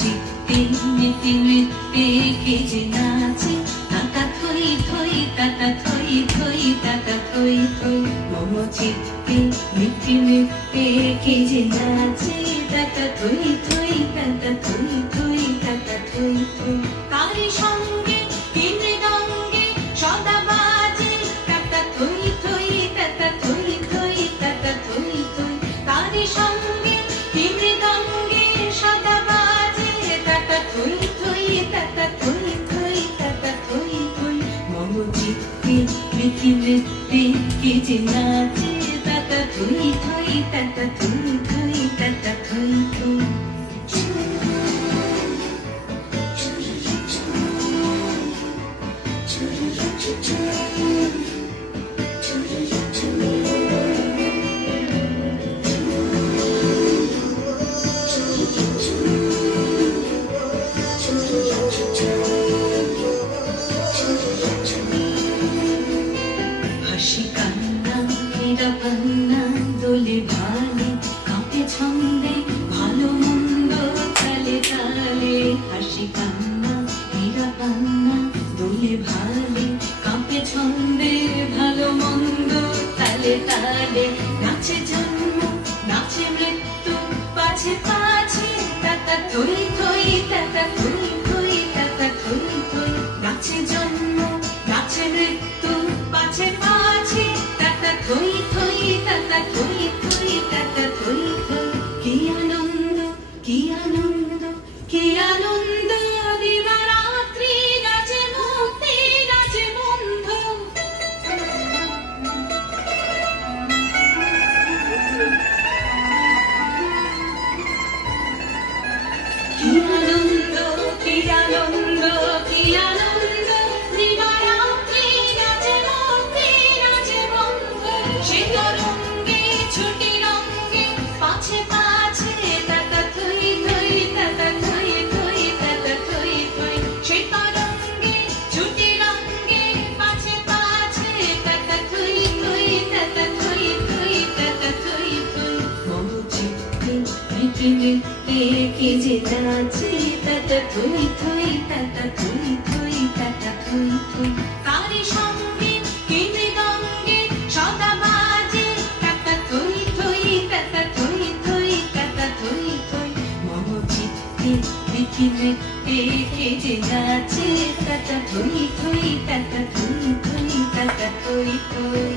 চিত্তে মেতে নৃত্যে কে যে নাচে, তাতা থই থই তাতা থই থই তাতা থই থই। মম চিত্তে মেতে নৃত্যে কে যে নাচে, তাতা থই থই তাতা থই থই তাতা থই থই। তারি সঙ্গে কি মৃদঙ্গে সদা বাজে, তাতা থই থই তাতা থই থই তাতা থই থই। তারি সঙ্গে কি মৃদঙ্গে সদা বাজে, তাতা থই থই তাতা থই থই তাতা থই থই। মম চিত্তে মেতে নৃত্যে কে যে নাচে, তাতা থই থই তাতা থই থই তাতা থই থই। হাসি কান্না হীরা পান্না দোলে ভালে, কাঁপে ছন্দে ভালো মন্দ তালে তালে। হাসি কান্না হীরা পান্না দোলে ভালে, কাঁপে ছন্দে ভালো মন্দ তালে তালে। নাচে জন্ম নাচে মৃত্যু পাছে পাছে, তাতা থই থই তাতা থই থই তাতা থই থই। নাচে জন্ম নাচে মৃত্যু পাছে পাছে, তাতা থই থই তাতা থই থই তাতা থই থই। কি আনন্দ কি আনন্দ কি আনন্দ, দিবারাত্রি নাচে মুক্তি নাচে বন্ধু। কি আনন্দ কি আনন্দ কি আনন্দ, দিবারাত্রি নাচে মুক্তি নাচে বন্ধু। সে তরঙ্গে ছুটি রঙ্গে পাছে পাছে, তাতা থই থই তাতা থই থই তাতা থই থই। সে তরঙ্গে ছুটি রঙ্গে পাছে পাছে, তাতা থই থই তাতা থই থই তাতা থই থই। মম চিত্তে মেতে নৃত্যে কে যে নাচে, তাতা থই থই তাতা থই থই তাতা থই থই। তারি সঙ্গে কি মৃদঙ্গে সদা বাজে, তাতা থই থই তাতা থই থই তাতা থই থই। মম চিত্তে মেতে নৃত্যে কে যে নাচে, তাতা থই থই তাতা থই থই তাতা থই থই।